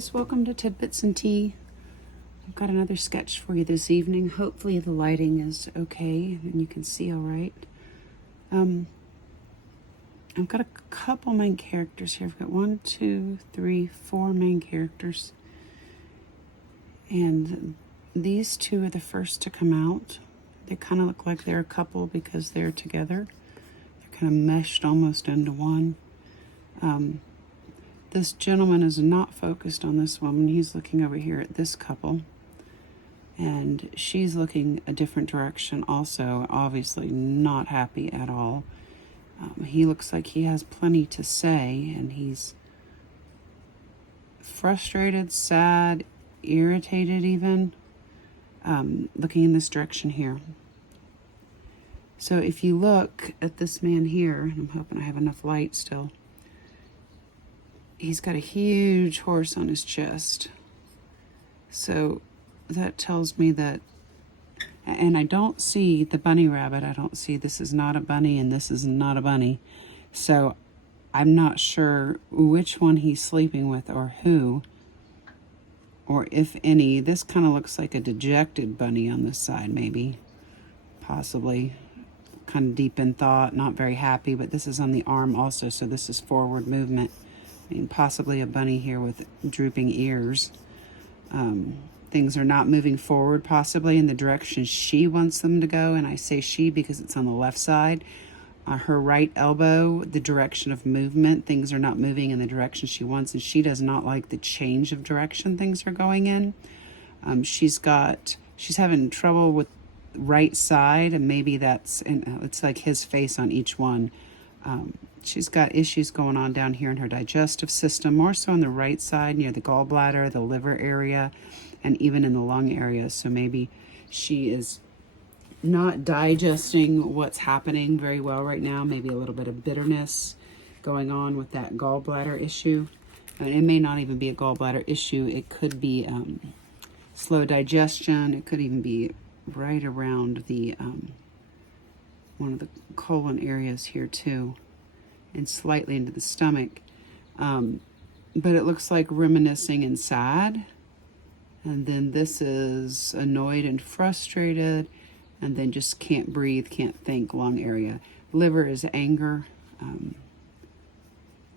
guys, welcome to Tidbits and Tea. I've got another sketch for you this evening. Hopefully the lighting is okay and you can see all right. I've got a couple main characters here. I've got 1, 2, 3, 4 main characters. And these two are the first to come out. They kind of look like they're a couple because they're together. They're kind of meshed almost into one. This gentleman is not focused on this woman. He's looking over here at this couple. And she's looking a different direction also, obviously not happy at all. He looks like he has plenty to say, and he's frustrated, sad, irritated even, looking in this direction here. So if you look at this man here, and I'm hoping I have enough light still, he's got a huge horse on his chest. So that tells me that, and I don't see the bunny rabbit. I don't see, this is not a bunny and this is not a bunny. So I'm not sure which one he's sleeping with or who, or if any. This kind of looks like a dejected bunny on this side, maybe, possibly. Kind of deep in thought, not very happy, but this is on the arm also, so this is forward movement. I mean, possibly a bunny here with drooping ears. Things are not moving forward, possibly in the direction she wants them to go. And I say she because it's on the left side. Her right elbow, the direction of movement, things are not moving in the direction she wants. And she does not like the change of direction things are going in. She's having trouble with right side, and maybe that's, it's like his face on each one. She's got issues going on down here in her digestive system, more so on the right side near the gallbladder, the liver area, and even in the lung area. So maybe she is not digesting what's happening very well right now. Maybe a little bit of bitterness going on with that gallbladder issue. And it may not even be a gallbladder issue. It could be slow digestion. It could even be right around the one of the colon areas here too, and slightly into the stomach. But it looks like reminiscing and sad. And then this is annoyed and frustrated, and then just can't breathe, can't think, lung area. Liver is anger,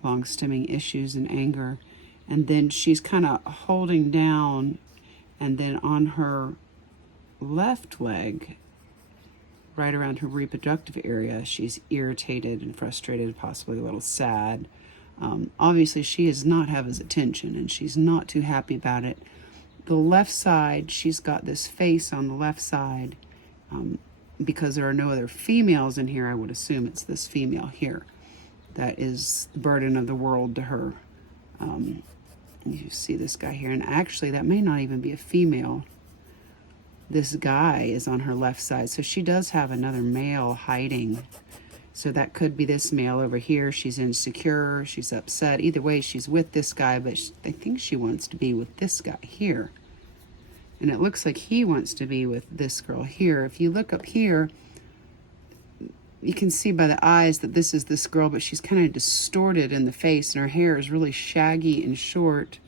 long stemming issues and anger. And then she's kind of holding down, and then on her left leg, right around her reproductive area, she's irritated and frustrated, possibly a little sad. Obviously, she does not have his attention, and she's not too happy about it. The left side, she's got this face on the left side. Because there are no other females in here, I would assume it's this female here that is the burden of the world to her. You see this guy here, and actually that may not even be a female. This guy is on her left side, so she does have another male hiding. So that could be this male over here. She's insecure, she's upset. Either way, she's with this guy, but I think she wants to be with this guy here. And it looks like he wants to be with this girl here. If you look up here, you can see by the eyes that this is this girl, but she's kind of distorted in the face, and her hair is really shaggy and short.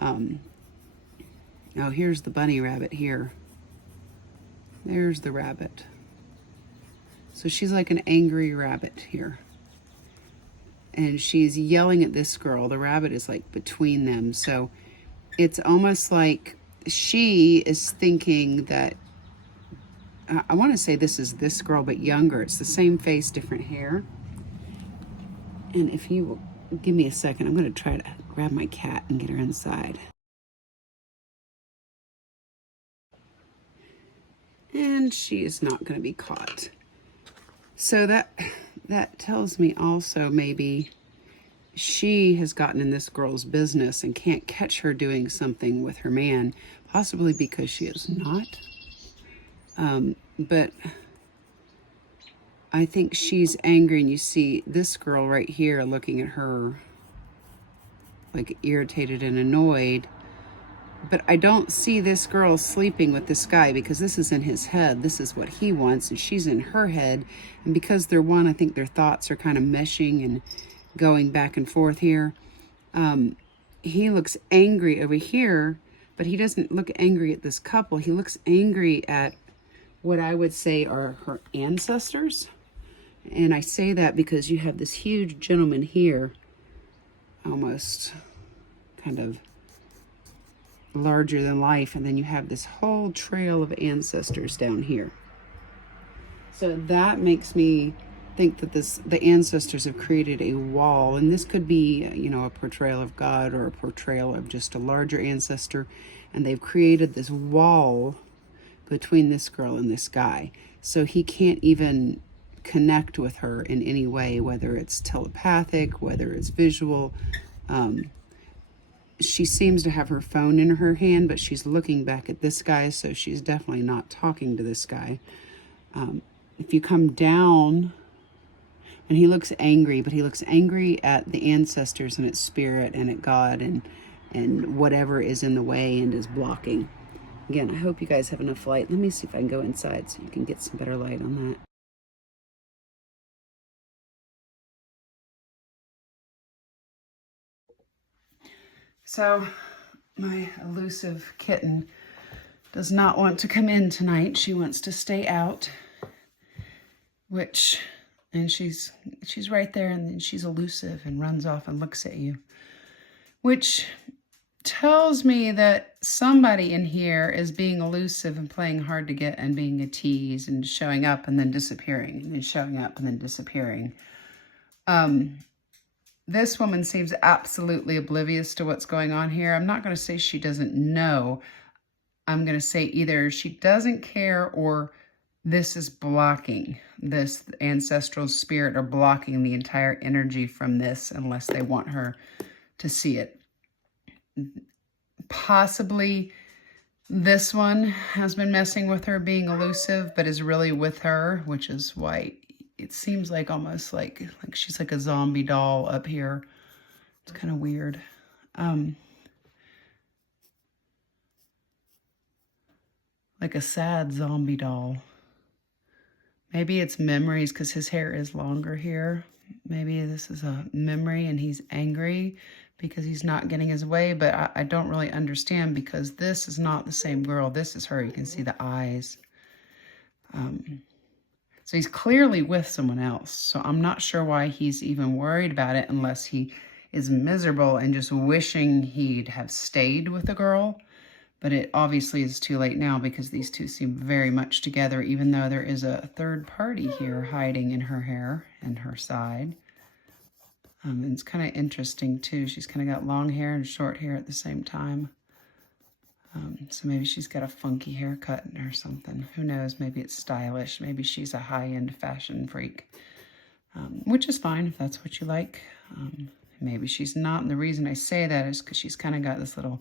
Now here's the bunny rabbit here. There's the rabbit. So she's like an angry rabbit here. And she's yelling at this girl. The rabbit is like between them. So it's almost like she is thinking that, I want to say this is this girl, but younger. It's the same face, different hair. And if you will give me a second, I'm going to try to grab my cat and get her inside. And she is not going to be caught. So that tells me also maybe she has gotten in this girl's business and can't catch her doing something with her man, possibly because she is not. But I think she's angry, and you see this girl right here looking at her like irritated and annoyed. But I don't see this girl sleeping with this guy, because this is in his head. This is what he wants, and she's in her head. And because they're one, I think their thoughts are kind of meshing and going back and forth here. he looks angry over here, but he doesn't look angry at this couple. He looks angry at what I would say are her ancestors. And I say that because you have this huge gentleman here, almost kind of larger than life, and then you have this whole trail of ancestors down here. So that makes me think that the ancestors have created a wall, and this could be, you know, a portrayal of God or a portrayal of just a larger ancestor, and they've created this wall between this girl and this guy, so he can't even connect with her in any way, whether it's telepathic, whether it's visual. She seems to have her phone in her hand, but she's looking back at this guy, so she's definitely not talking to this guy. If you come down, and he looks angry, but he looks angry at the ancestors and at spirit and at God and whatever is in the way and is blocking. Again, I hope you guys have enough light. Let me see if I can go inside so you can get some better light on that. So, my elusive kitten does not want to come in tonight. She wants to stay out, and she's right there, and then she's elusive and runs off and looks at you, which tells me that somebody in here is being elusive and playing hard to get and being a tease and showing up and then disappearing and then showing up and then disappearing. This woman seems absolutely oblivious to what's going on here. I'm not going to say she doesn't know. I'm going to say either she doesn't care or this is blocking, this ancestral spirit or blocking the entire energy from this unless they want her to see it. Possibly this one has been messing with her, being elusive, but is really with her, which is why it seems like almost like she's like a zombie doll up here. It's kind of weird. Like a sad zombie doll. Maybe it's memories because his hair is longer here. Maybe this is a memory and he's angry because he's not getting his way, but I don't really understand because this is not the same girl. This is her. You can see the eyes. So he's clearly with someone else. So I'm not sure why he's even worried about it unless he is miserable and just wishing he'd have stayed with the girl. But it obviously is too late now because these two seem very much together, even though there is a third party here hiding in her hair and her side. And it's kind of interesting too. She's kind of got long hair and short hair at the same time. So maybe she's got a funky haircut or something. Who knows? Maybe it's stylish. Maybe she's a high-end fashion freak, which is fine if that's what you like. Maybe she's not. And the reason I say that is because she's kind of got this little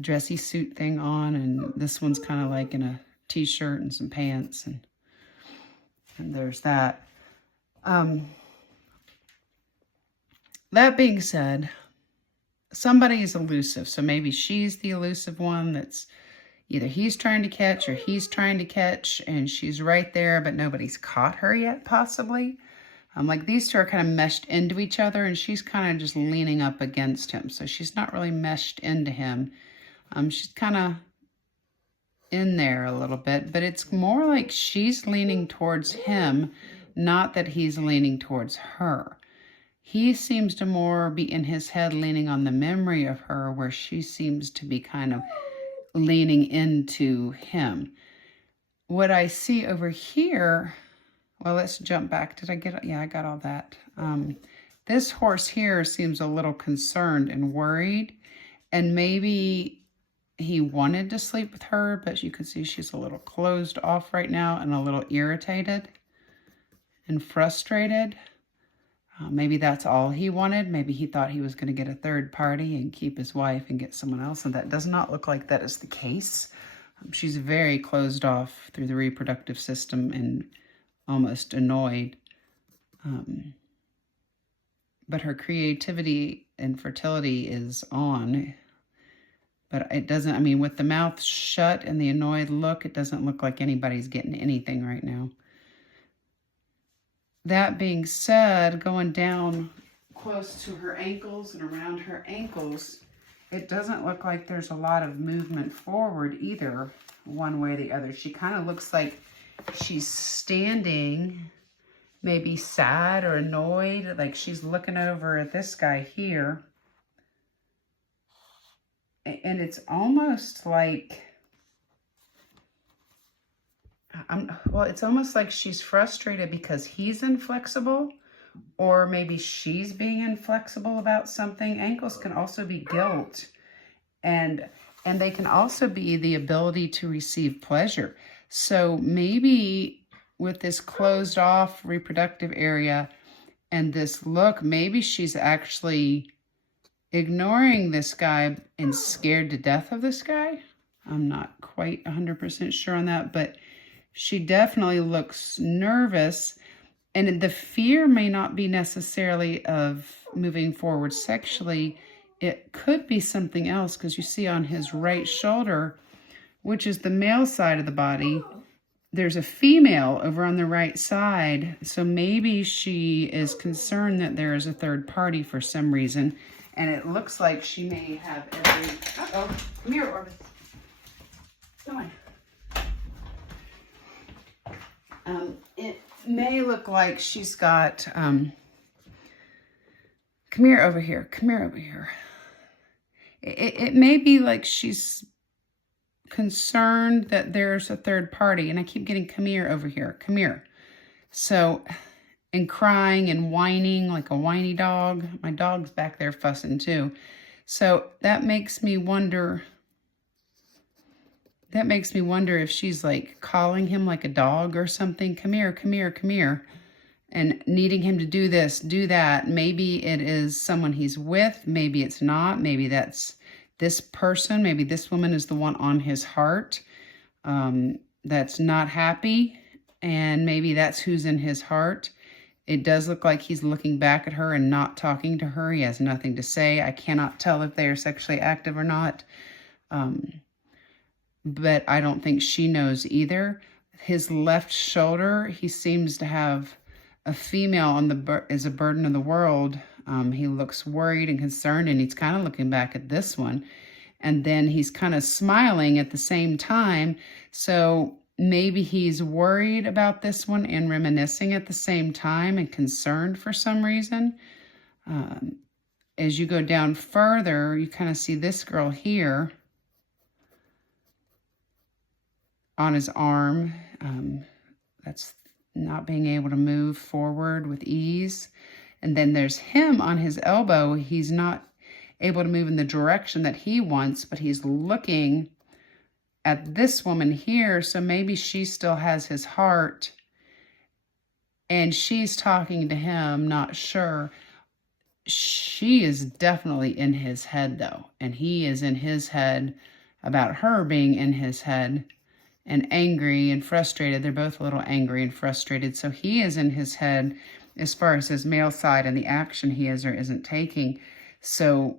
dressy suit thing on, and this one's kind of like in a t-shirt and some pants, and there's that. That being said, somebody is elusive, so maybe she's the elusive one that's either he's trying to catch or he's trying to catch, and she's right there, but nobody's caught her yet, possibly. Like these two are kind of meshed into each other, and she's kind of just leaning up against him, so she's not really meshed into him. She's kind of in there a little bit, but it's more like she's leaning towards him, not that he's leaning towards her. He seems to more be in his head leaning on the memory of her, where she seems to be kind of leaning into him. What I see over here, well, let's jump back. Did I get it? Yeah, I got all that. This horse here seems a little concerned and worried, and maybe he wanted to sleep with her, but you can see she's a little closed off right now and a little irritated and frustrated. Maybe that's all he wanted. Maybe he thought he was going to get a third party and keep his wife and get someone else, and that does not look like that is the case. She's very closed off through the reproductive system and almost annoyed. But her creativity and fertility is on. But it doesn't, I mean, with the mouth shut and the annoyed look, it doesn't look like anybody's getting anything right now. That being said, going down close to her ankles and around her ankles, it doesn't look like there's a lot of movement forward either, one way or the other. She kind of looks like she's standing, maybe sad or annoyed, like she's looking over at this guy here. And it's almost like, well, it's almost like she's frustrated because he's inflexible, or maybe she's being inflexible about something. Ankles can also be guilt, and they can also be the ability to receive pleasure. So maybe with this closed off reproductive area and this look, maybe she's actually ignoring this guy and scared to death of this guy. I'm not quite 100% sure on that, but she definitely looks nervous. And the fear may not be necessarily of moving forward sexually. It could be something else, because you see on his right shoulder, which is the male side of the body, there's a female over on the right side. So maybe she is concerned that there is a third party for some reason. And it looks like she may have every... Uh-oh, come here, Orbis. Come on. It may look like she's got... come here over here. Come here over here. It may be like she's concerned that there's a third party. And I keep getting, come here over here. Come here. So... and crying and whining like a whiny dog. My dog's back there fussing too. So that makes me wonder if she's like calling him like a dog or something. Come here, come here, come here. And needing him to do this, do that. Maybe it is someone he's with. Maybe it's not. Maybe that's this person. Maybe this woman is the one on his heart that's not happy. And maybe that's who's in his heart. It does look like he's looking back at her and not talking to her. He has nothing to say. I cannot tell if they are sexually active or not. But I don't think she knows either. His left shoulder, he seems to have a female on the is a burden of the world. He looks worried and concerned, and he's kind of looking back at this one. And then he's kind of smiling at the same time. So maybe he's worried about this one and reminiscing at the same time and concerned for some reason. As you go down further, you kind of see this girl here on his arm. That's not being able to move forward with ease. And then there's him on his elbow. He's not able to move in the direction that he wants, but he's looking at this woman here. So maybe she still has his heart and she's talking to him, not sure. She is definitely in his head though. And he is in his head about her being in his head and angry and frustrated. They're both a little angry and frustrated. So he is in his head as far as his male side and the action he is or isn't taking. So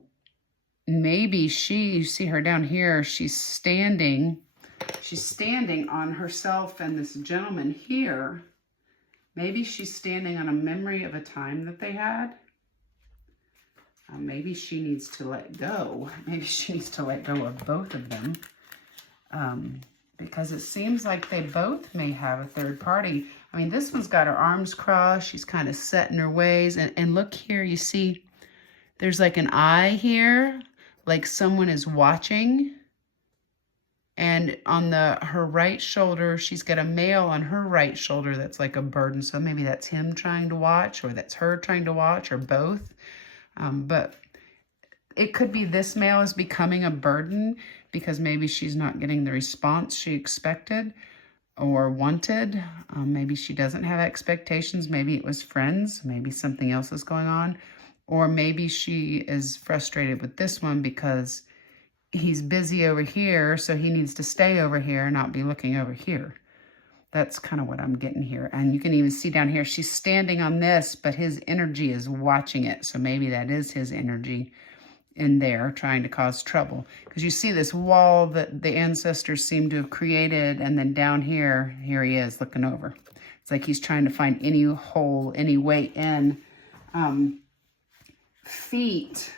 maybe you see her down here, she's standing on herself and this gentleman here. Maybe she's standing on a memory of a time that they had. Maybe she needs to let go. Maybe she needs to let go of both of them. Because it seems like they both may have a third party. I mean, this one's got her arms crossed. She's kind of set in her ways. And look here, you see, there's like an eye here, like someone is watching. And on her right shoulder, she's got a male on her right shoulder that's like a burden. So maybe that's him trying to watch, or that's her trying to watch, or both. But it could be this male is becoming a burden because maybe she's not getting the response she expected or wanted. Maybe she doesn't have expectations. Maybe it was friends. Maybe something else is going on. Or maybe she is frustrated with this one because he's busy over here, so he needs to stay over here, not be looking over here. That's kind of what I'm getting here. And you can even see down here, she's standing on this, but his energy is watching it. So maybe that is his energy in there trying to cause trouble. Because you see this wall that the ancestors seem to have created, and then down here he is looking over. It's like he's trying to find any hole, any way in. feet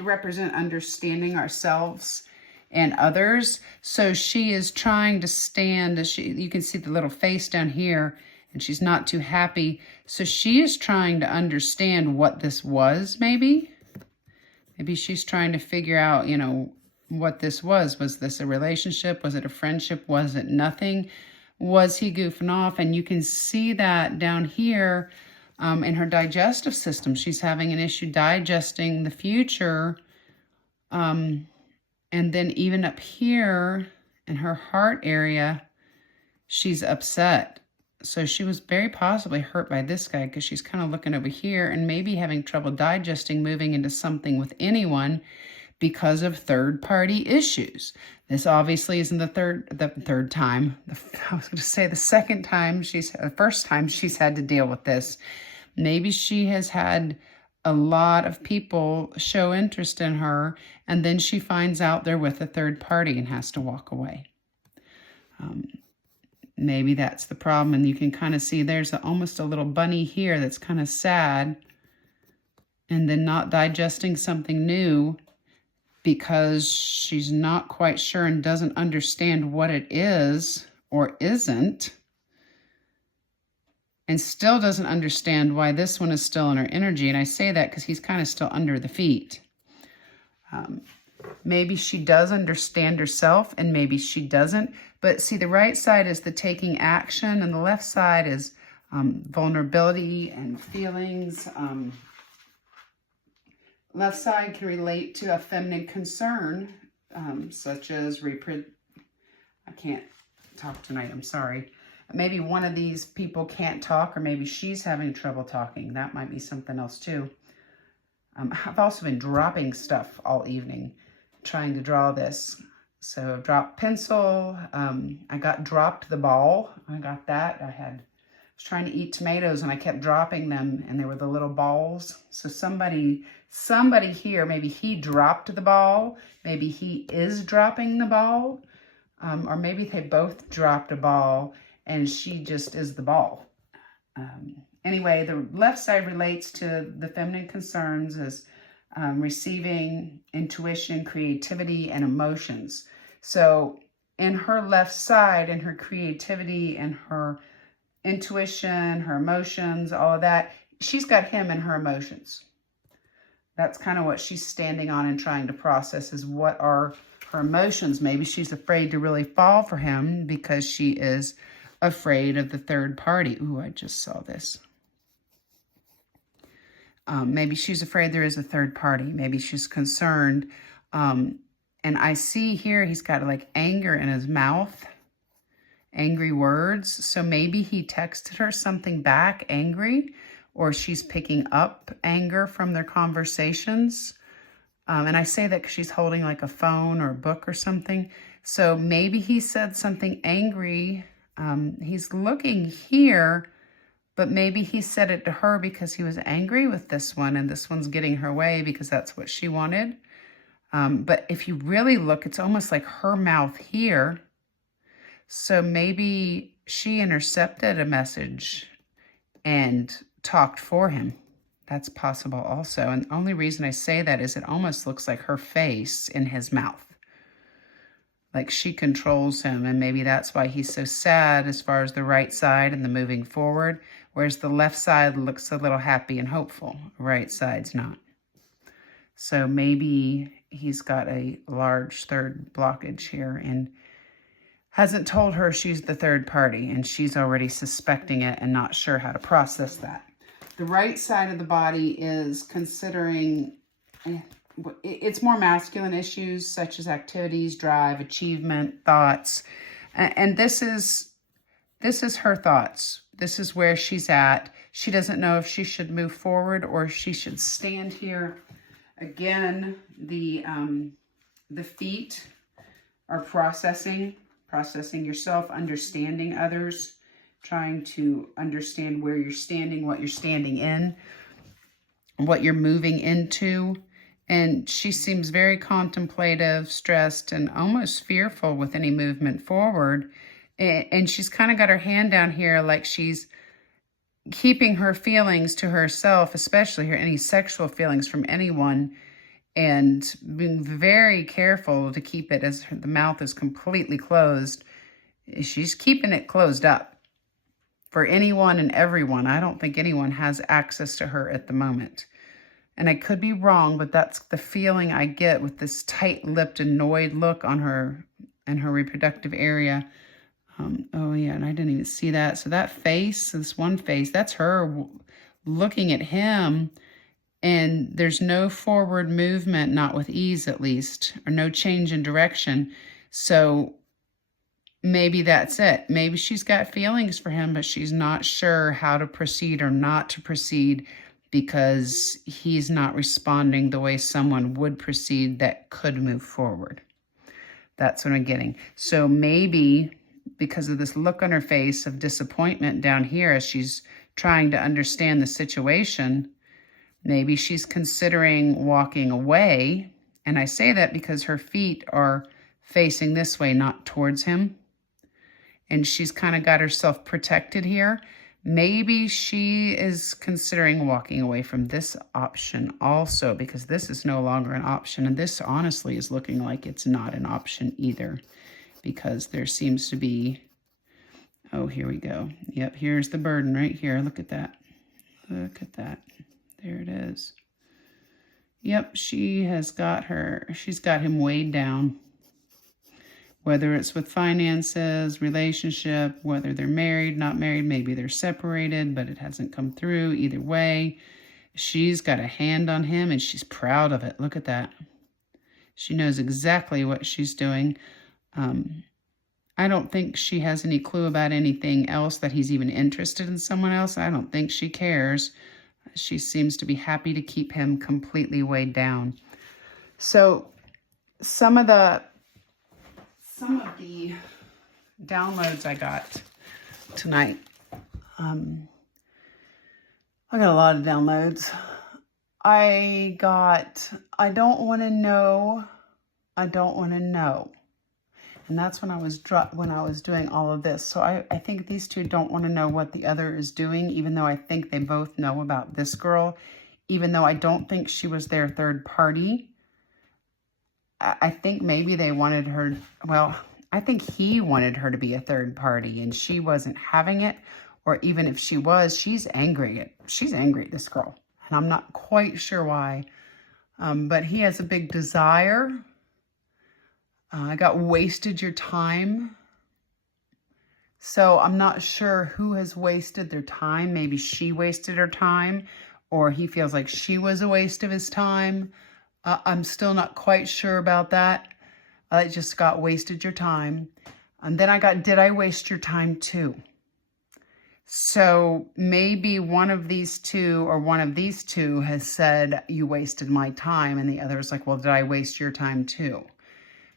represent understanding ourselves and others. So she is trying to stand, you can see the little face down here, and she's not too happy. So she is trying to understand what this was, maybe. Maybe she's trying to figure out, you know, what this was. Was this a relationship? Was it a friendship? Was it nothing? Was he goofing off? And you can see that down here in her digestive system. She's having an issue digesting the future. And then even up here in her heart area, she's upset. So she was very possibly hurt by this guy, because she's kind of looking over here and maybe having trouble digesting moving into something with anyone because of third-party issues. This obviously isn't the third time. I was going to say the first time she's had to deal with this. Maybe she has had a lot of people show interest in her, and then she finds out they're with a third party and has to walk away. Maybe that's the problem. And you can kind of see there's almost a little bunny here that's kind of sad, and then not digesting something new because she's not quite sure and doesn't understand what it is or isn't, and still doesn't understand why this one is still in her energy. And I say that because he's kind of still under the feet. Maybe she does understand herself and maybe she doesn't. But see, the right side is the taking action and the left side is vulnerability and feelings. Left side can relate to a feminine concern, such as I can't talk tonight, I'm sorry. Maybe one of these people can't talk, or maybe she's having trouble talking. That might be something else too. I've also been dropping stuff all evening, trying to draw this. So I've dropped pencil. I got dropped the ball. I got that. I was trying to eat tomatoes and I kept dropping them, and they were the little balls. So somebody here, maybe he dropped the ball. Maybe he is dropping the ball. Or maybe they both dropped a ball and she just is the ball. Anyway, the left side relates to the feminine concerns as receiving intuition, creativity, and emotions. So in her left side, in her creativity and her intuition, her emotions, all of that, she's got him and her emotions. That's kind of what she's standing on and trying to process, is what are her emotions. Maybe she's afraid to really fall for him because she is afraid of the third party. Ooh, I just saw this. Maybe she's afraid there is a third party. Maybe she's concerned. And I see here he's got like anger in his mouth, angry words. So maybe he texted her something back angry, or she's picking up anger from their conversations. And I say that because she's holding like a phone or a book or something. So maybe he said something angry. He's looking here, but maybe he said it to her because he was angry with this one, and this one's getting her way because that's what she wanted. But if you really look, it's almost like her mouth here. So maybe she intercepted a message and talked for him. That's possible also. And the only reason I say that is it almost looks like her face in his mouth. Like she controls him, and maybe that's why he's so sad as far as the right side and the moving forward, whereas the left side looks a little happy and hopeful. Right side's not. So maybe he's got a large third blockage here and hasn't told her she's the third party, and she's already suspecting it and not sure how to process that. The right side of the body is considering, it's more masculine issues such as activities, drive, achievement, thoughts. And this is her thoughts. This is where she's at. She doesn't know if she should move forward or if she should stand here. Again, the feet are processing yourself, understanding others, trying to understand where you're standing, what you're standing in, what you're moving into. And she seems very contemplative, stressed, and almost fearful with any movement forward. And she's kind of got her hand down here like she's keeping her feelings to herself, especially her any sexual feelings from anyone, and being very careful to keep it as the mouth is completely closed. She's keeping it closed up for anyone and everyone. I don't think anyone has access to her at the moment. And I could be wrong, but that's the feeling I get with this tight-lipped, annoyed look on her and her reproductive area. Oh yeah, and I didn't even see that. So that face, this one face, that's her looking at him, and there's no forward movement, not with ease at least, or no change in direction. So maybe that's it. Maybe she's got feelings for him, but she's not sure how to proceed or not to proceed because he's not responding the way someone would proceed that could move forward. That's what I'm getting. So maybe because of this look on her face of disappointment down here as she's trying to understand the situation, maybe she's considering walking away. And I say that because her feet are facing this way, not towards him. And she's kind of got herself protected here. Maybe she is considering walking away from this option also, because this is no longer an option. And this honestly is looking like it's not an option either, because there seems to be, oh, here we go. Yep, here's the burden right here. Look at that. Look at that. There it is. Yep, she's got him weighed down. Whether it's with finances, relationship, whether they're married, not married, maybe they're separated, but it hasn't come through. Either way, she's got a hand on him and she's proud of it. Look at that. She knows exactly what she's doing. I don't think she has any clue about anything else, that he's even interested in someone else. I don't think she cares. She seems to be happy to keep him completely weighed down. So some of the downloads I got tonight, I got a lot of downloads. I don't want to know. And that's when I was doing all of this. So I think these two don't want to know what the other is doing, even though I think they both know about this girl, even though I don't think she was their third party. I think maybe they wanted her, well, I think he wanted her to be a third party and she wasn't having it. Or even if she was, she's angry at this girl. And I'm not quite sure why. But he has a big desire. I got wasted your time. So I'm not sure who has wasted their time. Maybe she wasted her time, or he feels like she was a waste of his time. I'm still not quite sure about that. I just got wasted your time. And then I got, did I waste your time too? So maybe one of these two has said, you wasted my time. And the other is like, well, did I waste your time too?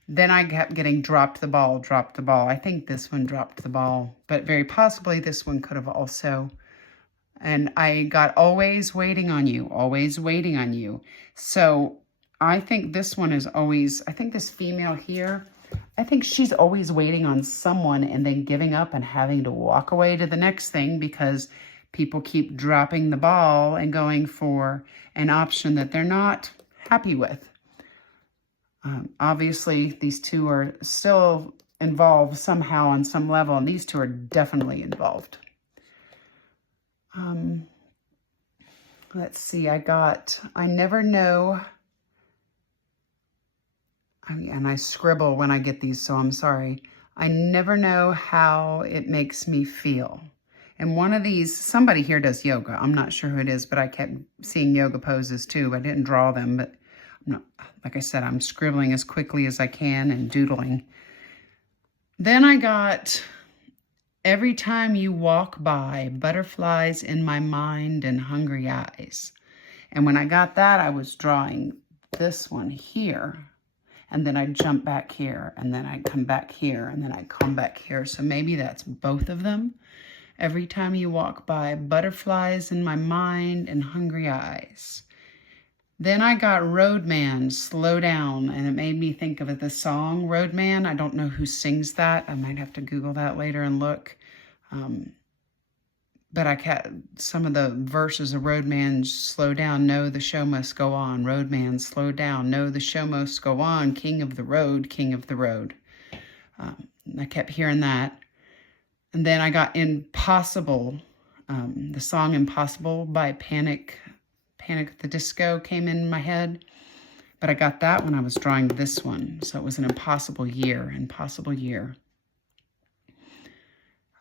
Then I kept getting dropped the ball. I think this one dropped the ball, but very possibly this one could have also. And I got always waiting on you. So I think this one is always, I think this female here, I think she's always waiting on someone and then giving up and having to walk away to the next thing because people keep dropping the ball and going for an option that they're not happy with. Obviously, these two are still involved somehow on some level, and these two are definitely involved. Let's see, I never know. And I scribble when I get these, so I'm sorry. I never know how it makes me feel. And one of these, somebody here does yoga. I'm not sure who it is, but I kept seeing yoga poses too. I didn't draw them, but I'm not, like I said, I'm scribbling as quickly as I can and doodling. Then I got, every time you walk by, butterflies in my mind and hungry eyes. And when I got that, I was drawing this one here. And then I jump back here, and then I come back here, and then I come back here. So maybe that's both of them. Every time you walk by, butterflies in my mind and hungry eyes. Then I got Roadman, Slow Down, and it made me think of the song Roadman. I don't know who sings that. I might have to Google that later and look. but I kept some of the verses of Roadman, slow down, no, the show must go on. Roadman, slow down, no, the show must go on. King of the road, king of the road. I kept hearing that. And then I got Impossible, the song Impossible by Panic at the Disco came in my head. But I got that when I was drawing this one. So it was an impossible year.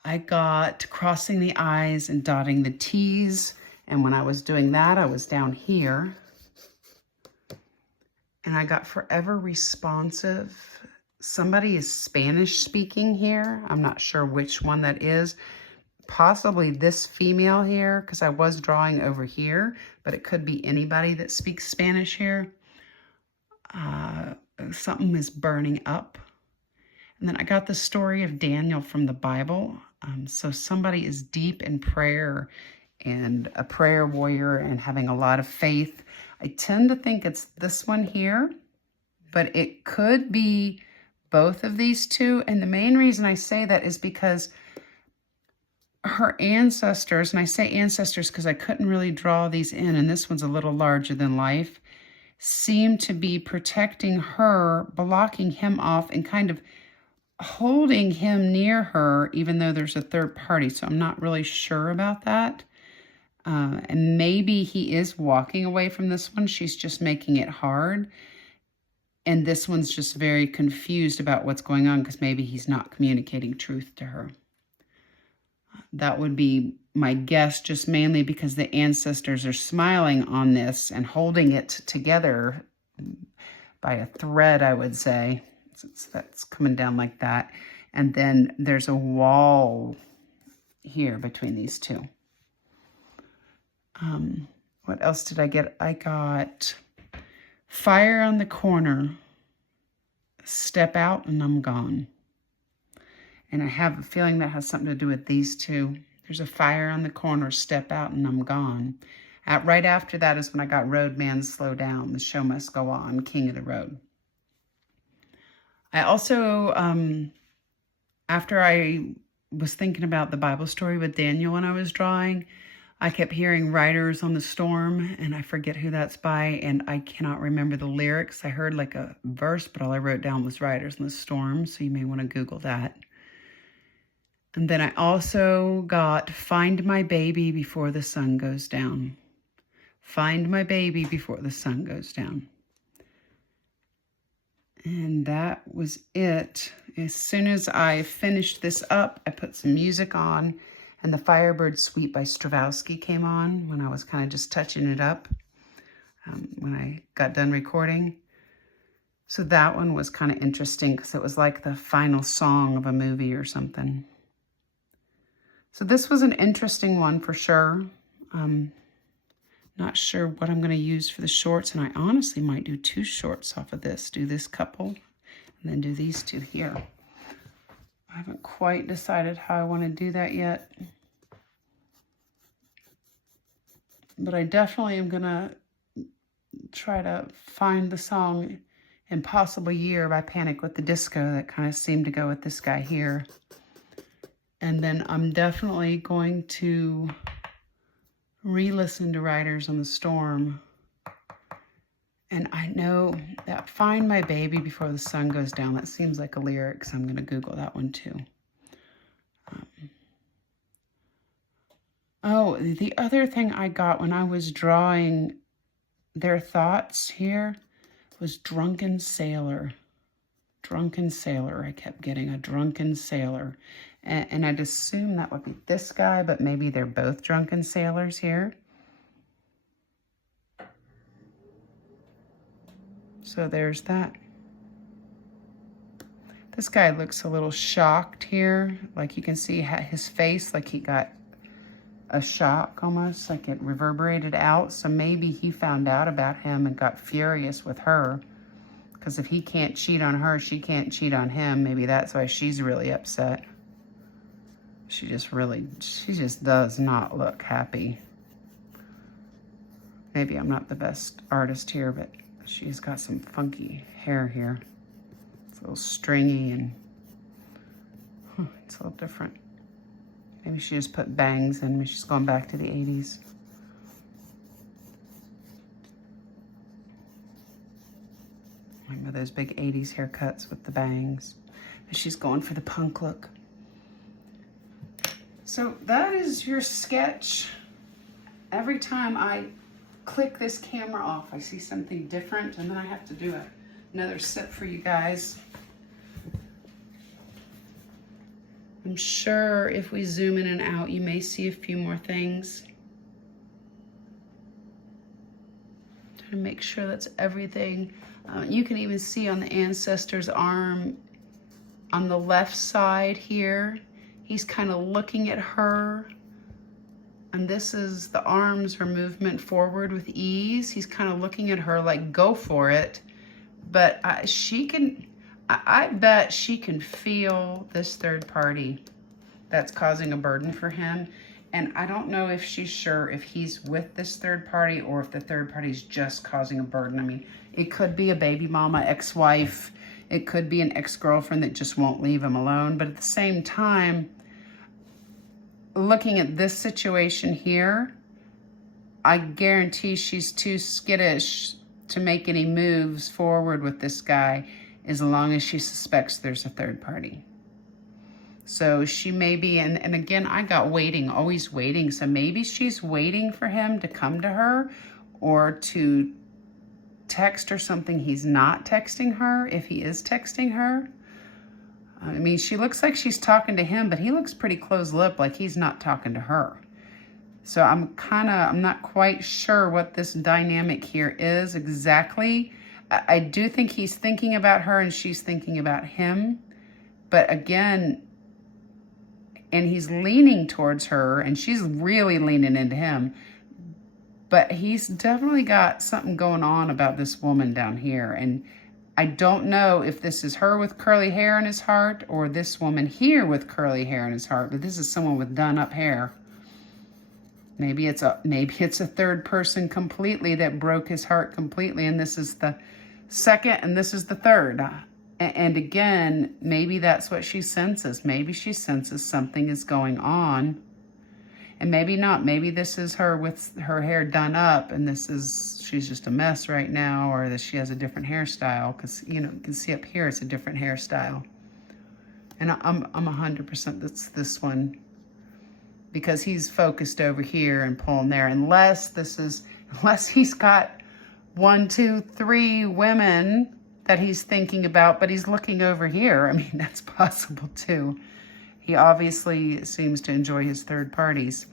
I got Crossing the I's and Dotting the T's. And when I was doing that, I was down here. And I got Forever Responsive. Somebody is Spanish speaking here. I'm not sure which one that is. Possibly this female here, because I was drawing over here, but it could be anybody that speaks Spanish here. Something is burning up. And then I got the story of Daniel from the Bible. So somebody is deep in prayer and a prayer warrior and having a lot of faith. I tend to think it's this one here, but it could be both of these two. And the main reason I say that is because her ancestors, and I say ancestors because I couldn't really draw these in, and this one's a little larger than life, seem to be protecting her, blocking him off, and kind of holding him near her, even though there's a third party. So I'm not really sure about that. And maybe he is walking away from this one. She's just making it hard. And this one's just very confused about what's going on because maybe he's not communicating truth to her. That would be my guess, just mainly because the ancestors are smiling on this and holding it together by a thread, I would say. Since that's coming down like that. And then there's a wall here between these two. What else did I get? I got Fire on the Corner, Step Out and I'm Gone. And I have a feeling that has something to do with these two. There's a fire on the corner, step out and I'm gone. Right after that is when I got Roadman, slow down, the show must go on, king of the road. I also, after I was thinking about the Bible story with Daniel when I was drawing, I kept hearing Riders on the Storm, and I forget who that's by, and I cannot remember the lyrics. I heard like a verse, but all I wrote down was Riders on the Storm, so you may want to Google that. And then I also got Find My Baby Before the Sun Goes Down. Find my baby before the sun goes down. And that was it. As soon as I finished this up, I put some music on, and the Firebird Suite by Stravinsky came on when I was kind of just touching it up when I got done recording. So that one was kind of interesting because it was like the final song of a movie or something. So this was an interesting one for sure. Not sure what I'm going to use for the shorts, and I honestly might do 2 shorts off of this. Do this couple, and then do these 2 here. I haven't quite decided how I want to do that yet. But I definitely am going to try to find the song Impossible Year by Panic at the Disco that kind of seemed to go with this guy here. And then I'm definitely going to re-listen to Riders on the Storm. And I know that Find My Baby Before the Sun Goes Down, that seems like a lyric, so I'm going to Google that one too. Oh, the other thing I got when I was drawing their thoughts here was Drunken Sailor. Drunken Sailor. I kept getting a Drunken Sailor. And I'd assume that would be this guy, but maybe they're both drunken sailors here. So there's that. This guy looks a little shocked here. Like you can see his face, like he got a shock almost, like it reverberated out. So maybe he found out about him and got furious with her. Because if he can't cheat on her, she can't cheat on him. Maybe that's why she's really upset. She just does not look happy. Maybe I'm not the best artist here, but she's got some funky hair here. It's a little stringy and it's a little different. Maybe she just put bangs in. Maybe she's going back to the 80s. Remember those big 80s haircuts with the bangs. But she's going for the punk look. So that is your sketch. Every time I click this camera off, I see something different, and then I have to do another sip for you guys. I'm sure if we zoom in and out, you may see a few more things. Trying to make sure that's everything. You can even see on the ancestor's arm on the left side here, he's kind of looking at her. And this is the arms are movement forward with ease. He's kind of looking at her like, go for it. But I bet she can feel this third party that's causing a burden for him. And I don't know if she's sure if he's with this third party or if the third party's just causing a burden. I mean, it could be a baby mama, ex-wife. It could be an ex-girlfriend that just won't leave him alone. But at the same time, looking at this situation here, I guarantee she's too skittish to make any moves forward with this guy as long as she suspects there's a third party. So she may be, and again, I got waiting, always waiting. So maybe she's waiting for him to come to her or to text her something he's not texting her, if he is texting her. I mean, she looks like she's talking to him, but he looks pretty closed-lipped, like he's not talking to her. So I'm not quite sure what this dynamic here is exactly. I do think he's thinking about her and she's thinking about him. But again, and he's leaning towards her and she's really leaning into him. But he's definitely got something going on about this woman down here. And I don't know if this is her with curly hair in his heart or this woman here with curly hair in his heart, but this is someone with done up hair. Maybe it's a third person completely that broke his heart completely, and this is the second and this is the third. And again, maybe that's what she senses. Maybe she senses something is going on. And maybe not. Maybe this is her with her hair done up and she's just a mess right now, or that she has a different hairstyle, because, you can see up here it's a different hairstyle. And I'm 100% that's this one, because he's focused over here and pulling there, unless he's got 1, 2, 3 women that he's thinking about, but he's looking over here. I mean, that's possible too. He obviously seems to enjoy his third parties.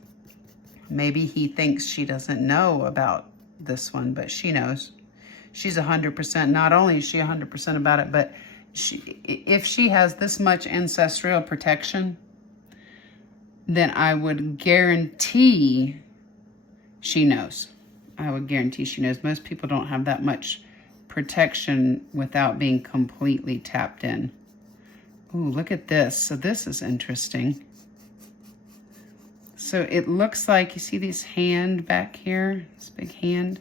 Maybe he thinks she doesn't know about this one, but she knows. She's 100%. Not only is she 100% about it, but if she has this much ancestral protection, then I would guarantee she knows. I would guarantee she knows. Most people don't have that much protection without being completely tapped in. Ooh, look at this. So this is interesting. So it looks like, you see this hand back here, this big hand?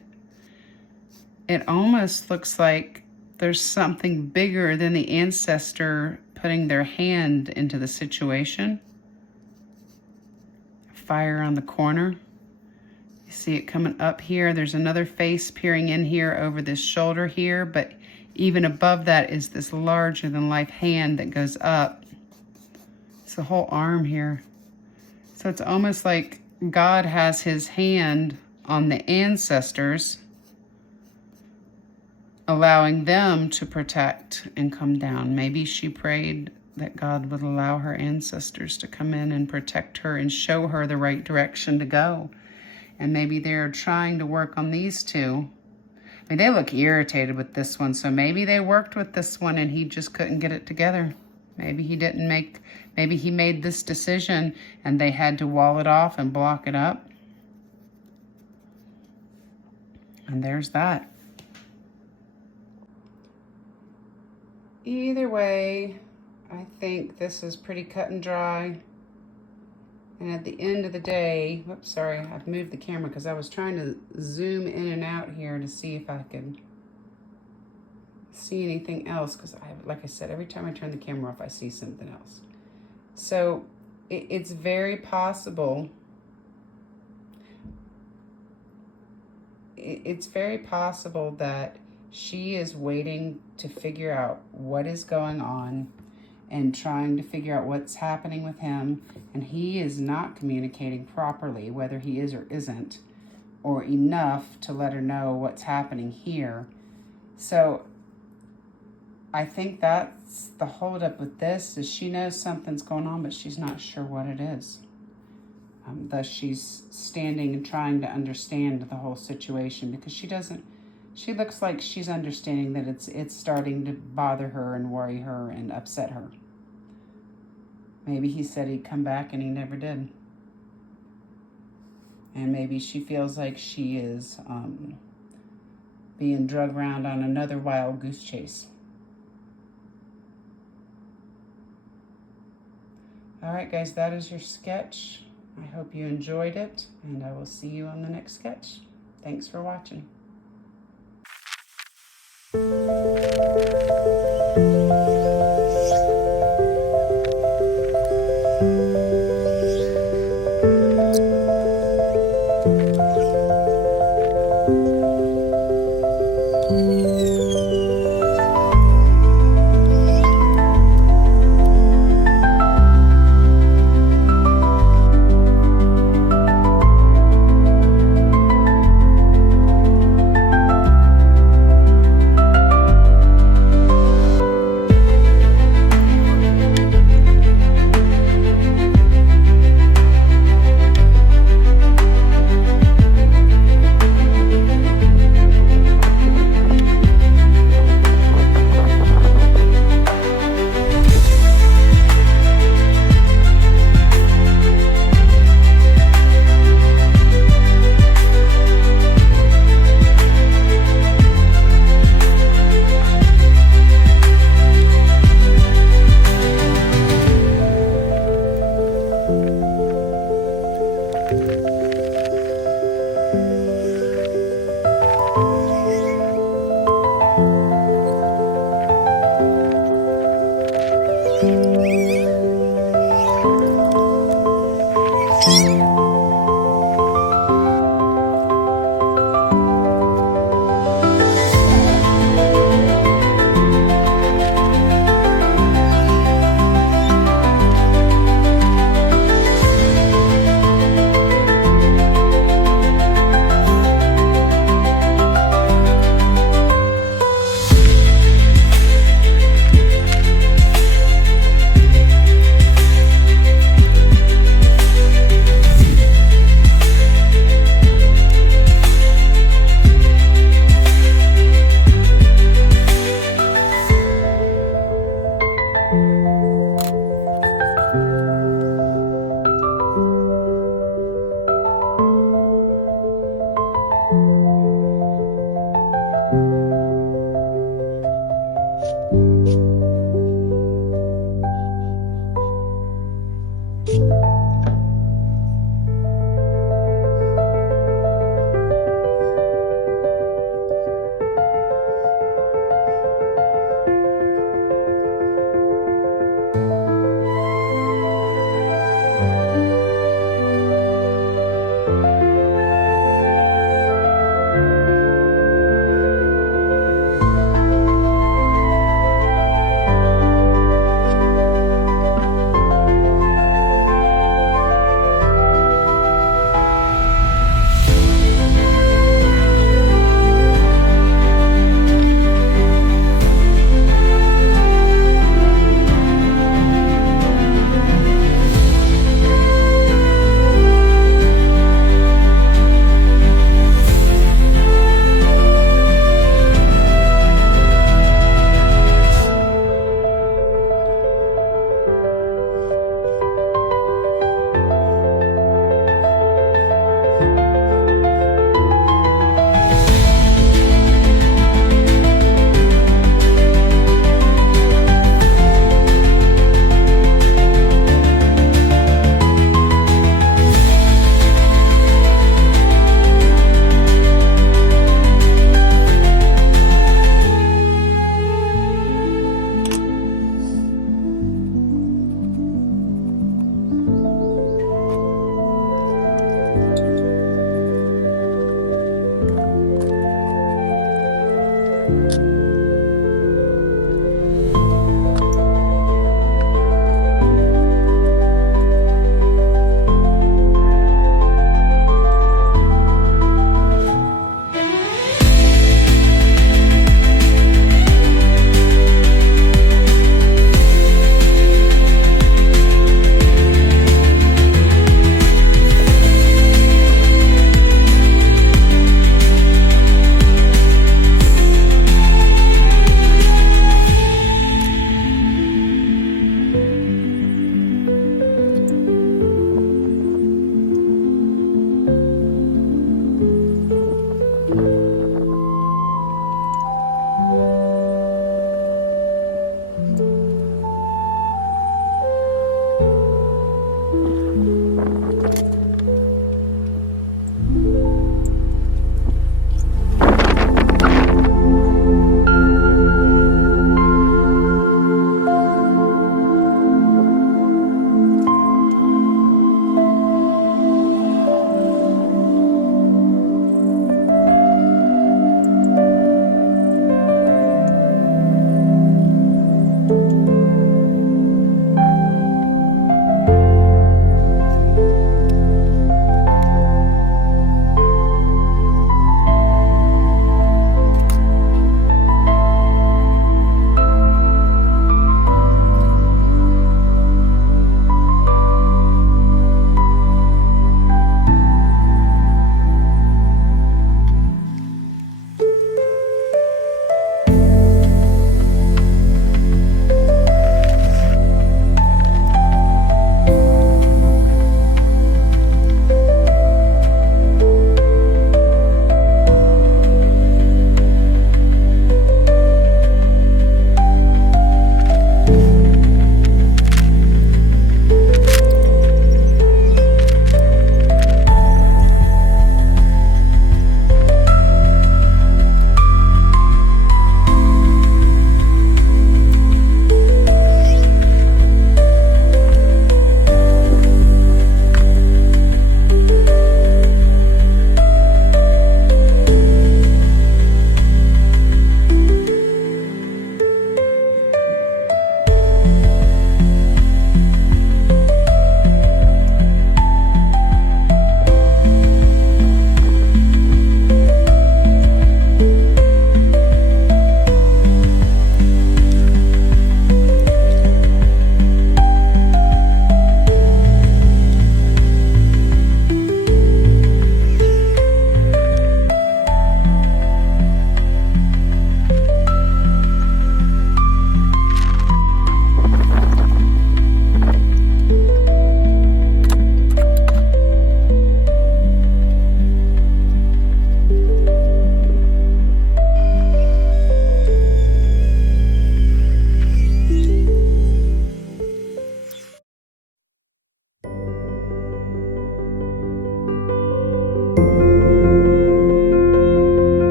It almost looks like there's something bigger than the ancestor putting their hand into the situation. Fire on the corner. You see it coming up here. There's another face peering in here over this shoulder here, but even above that is this larger than life hand that goes up. It's the whole arm here. So it's almost like God has his hand on the ancestors, allowing them to protect and come down. Maybe she prayed that God would allow her ancestors to come in and protect her and show her the right direction to go. And maybe they're trying to work on these two. I mean, they look irritated with this one, so maybe they worked with this one and he just couldn't get it together. Maybe he made this decision and they had to wall it off and block it up. And there's that. Either way, I think this is pretty cut and dry. And at the end of the day, whoops, sorry, I've moved the camera because I was trying to zoom in and out here to see if I could see anything else, because like I said, every time I turn the camera off, I see something else. So it's very possible. It's very possible that she is waiting to figure out what is going on and trying to figure out what's happening with him, and he is not communicating properly, whether he is or isn't, or enough to let her know what's happening here. So I think that's the holdup with this, is she knows something's going on, but she's not sure what it is. Thus she's standing and trying to understand the whole situation, because she looks like she's understanding that it's starting to bother her and worry her and upset her. Maybe he said he'd come back and he never did. And maybe she feels like she is being drugged around on another wild goose chase. All right, guys, that is your sketch. I hope you enjoyed it, and I will see you on the next sketch. Thanks for watching.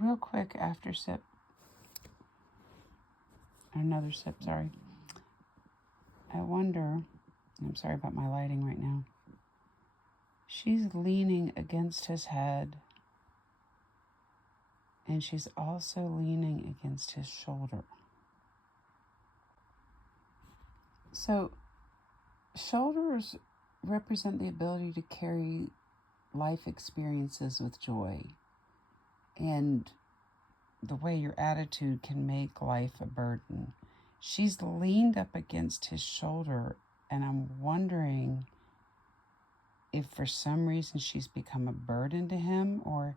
real quick after sip, another sip, sorry. I wonder, I'm sorry about my lighting right now. She's leaning against his head, and she's also leaning against his shoulder. So, shoulders represent the ability to carry life experiences with joy, and the way your attitude can make life a burden. She's leaned up against his shoulder, and I'm wondering if for some reason she's become a burden to him, or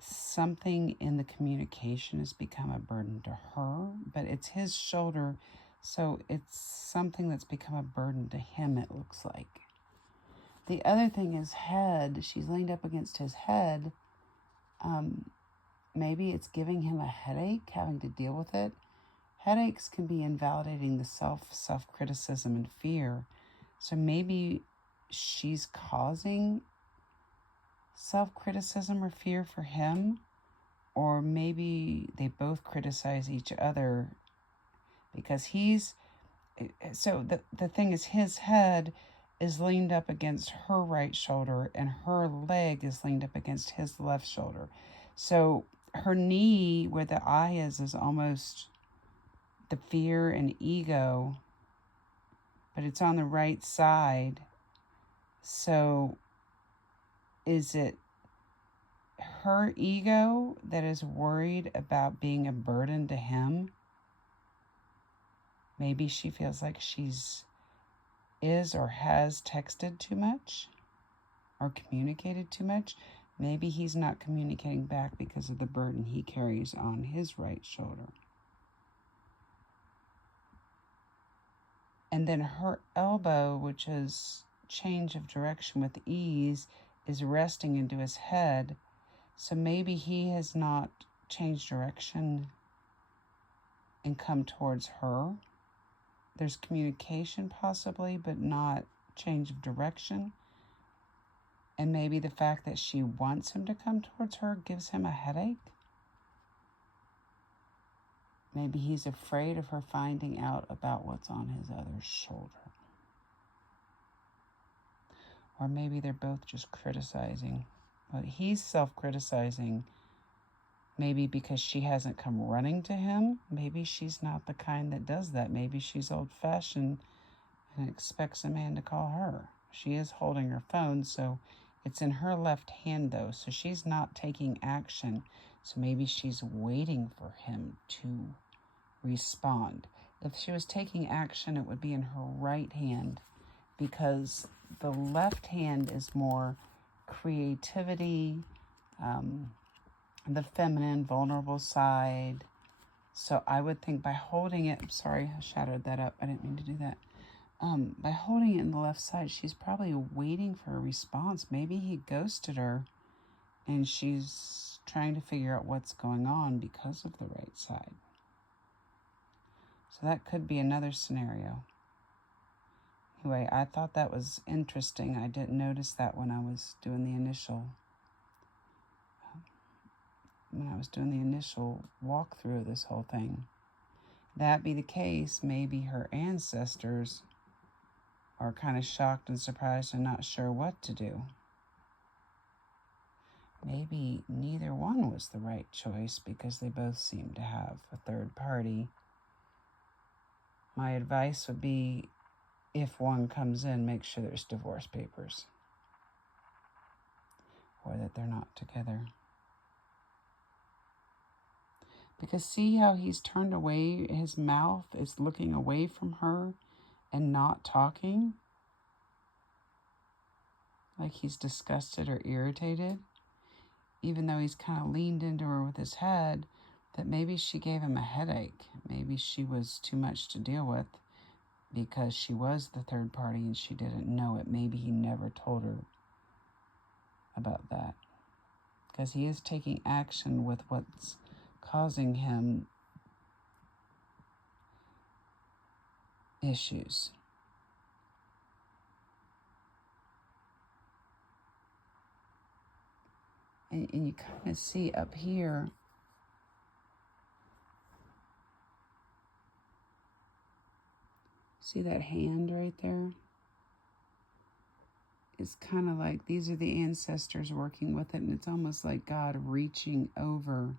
something in the communication has become a burden to her, but it's his shoulder, so it's something that's become a burden to him, it looks like. The other thing is head. She's leaned up against his head. Maybe it's giving him a headache, having to deal with it. Headaches can be invalidating the self-criticism and fear. So maybe she's causing self-criticism or fear for him, or maybe they both criticize each other because so the thing is, his head is leaned up against her right shoulder and her leg is leaned up against his left shoulder. So her knee, where the eye is almost the fear and ego, but it's on the right side. So is it her ego that is worried about being a burden to him? Maybe she feels like she's or has texted too much or communicated too much. Maybe he's not communicating back because of the burden he carries on his right shoulder. And then her elbow, which is change of direction with ease, is resting into his head. So maybe he has not changed direction and come towards her. There's communication possibly, but not change of direction. And maybe the fact that she wants him to come towards her gives him a headache. Maybe he's afraid of her finding out about what's on his other shoulder. Or maybe they're both just criticizing. But he's self-criticizing, maybe because she hasn't come running to him. Maybe she's not the kind that does that. Maybe she's old-fashioned and expects a man to call her. She is holding her phone, so it's in her left hand, though, so she's not taking action. So maybe she's waiting for him to respond. If she was taking action, it would be in her right hand, because the left hand is more creativity, the feminine, vulnerable side. So I would think by holding it, I'm sorry, I shadowed that up. I didn't mean to do that. By holding it in the left side, she's probably waiting for a response. Maybe he ghosted her and she's trying to figure out what's going on because of the right side. So that could be another scenario. Anyway, I thought that was interesting. I didn't notice that when I was doing the initial walkthrough of this whole thing. That be the case, maybe her ancestors are kind of shocked and surprised and not sure what to do. Maybe neither one was the right choice because they both seem to have a third party. My advice would be, if one comes in, make sure there's divorce papers or that they're not together. Because see how he's turned away, his mouth is looking away from her and not talking? Like he's disgusted or irritated, even though he's kind of leaned into her with his head, that maybe she gave him a headache. Maybe she was too much to deal with because she was the third party and she didn't know it. Maybe he never told her about that. Because he is taking action with what's causing him issues. And you kind of see up here, see that hand right there? It's kind of like these are the ancestors working with it, and it's almost like God reaching over.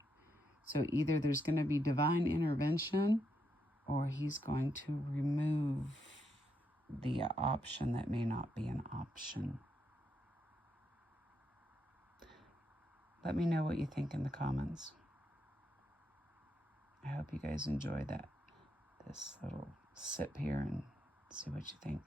So either there's going to be divine intervention, or he's going to remove the option that may not be an option. Let me know what you think in the comments. I hope you guys enjoy this little sip here and see what you think.